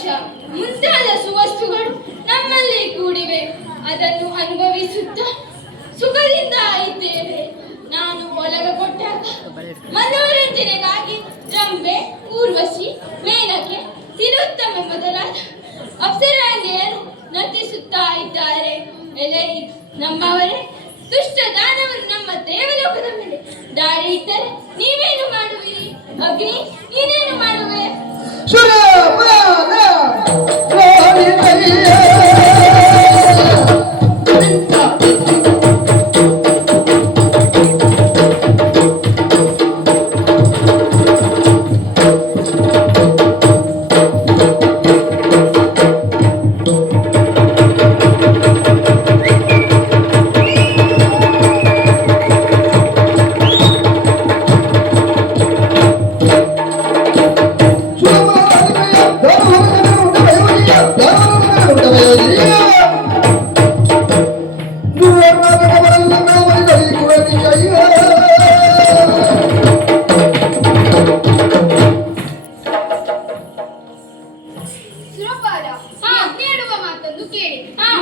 ಆಕಾಶ ಮುಂತಾದ ಸುವಸ್ತುಗಳು ನಮ್ಮಲ್ಲಿ ಕೂಡಿವೆ. ಅದನ್ನು ಅನುಭವಿಸುತ್ತಾ ಸುಖದಿಂದ ಇದ್ದೇವೆ. ನಾನು ಒಲಗ ಕೊಟ್ಟಾಗ ಮನೋರಂಜನೆಗಾಗಿ ರಂಬೆ, ಊರ್ವಶಿ, ಮೇನಕೆ, ತಿಲೋತ್ತಮ ಮೊದಲಾದ ಅಪ್ಸರಾಂಗಿಯರು ನರ್ತಿಸುತ್ತಾ ಇದ್ದಾರೆ. ಎಲೆ ನಮ್ಮವರೇ, ದುಷ್ಟ ದಾನವರು ನಮ್ಮ ದೇವಲೋಕದ ಮೇಲೆ ದಾಳಿ ಇಟ್ಟರೆ ನೀವೇನು ಮಾಡುವಿರಿ? ಅಗ್ನಿ, ನೀನೇನು ಮಾಡುವೆ?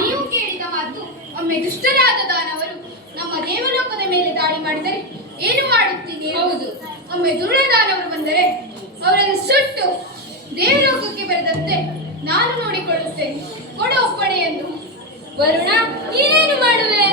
ನೀವು ಕೇಳಿದ ಮಾತು. ಒಮ್ಮೆ ದುಷ್ಟರಾದ ದಾನವರು ನಮ್ಮ ದೇವಲೋಕದ ಮೇಲೆ ದಾಳಿ ಮಾಡಿದರೆ ಏನು ಮಾಡುತ್ತೀನಿ? ಹೌದು. ಒಮ್ಮೆ ದುರುಳ ದಾನವರು ಬಂದರೆ ಅವರನ್ನು ಸುಟ್ಟು ದೇವಲೋಕಕ್ಕೆ ಬರೆದಂತೆ ನಾನು ನೋಡಿಕೊಳ್ಳುತ್ತೇನೆ. ಕೊಡ ಒಪ್ಪಣೆಯನ್ನು. ವರುಣ, ನೀನೇನು ಮಾಡುವೆ?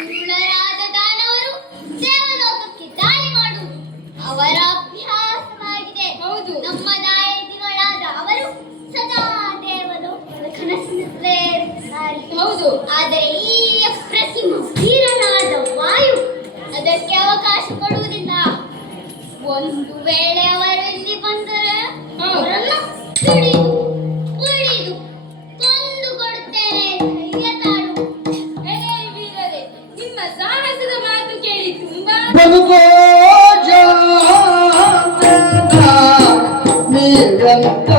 ದುರುಳರಾದ ದಾನವರು ದೇವಲೋಕಕ್ಕೆ ದಾಳಿ ಮಾಡು. ಅವರ ಹೌದು. ಆದರೆ ಈ ಅಪ್ರತಿಮ ವೀರನಾದ ವಾಯು ಅದಕ್ಕೆ ಅವಕಾಶ ಕೊಡುವುದಿಲ್ಲ. ಒಂದು ವೇಳೆ ಅವರು ಇಲ್ಲಿ ಬಂದರೆ ಅವರನ್ನು ಹಿಡಿದು ಹಿಡಿದು ಕೊಂದು ಕೊಡುತ್ತೇನೆ. ಧೈರ್ಯ ತಾಳು. ಎಲೆ ವೀರರೇ, ನಿಮ್ಮ ಸಾಹಸದ ಮಾತು ಕೇಳಿ ತುಂಬಾ ಬದುಕೋ ಜಾಣ ನೀವೆಂತ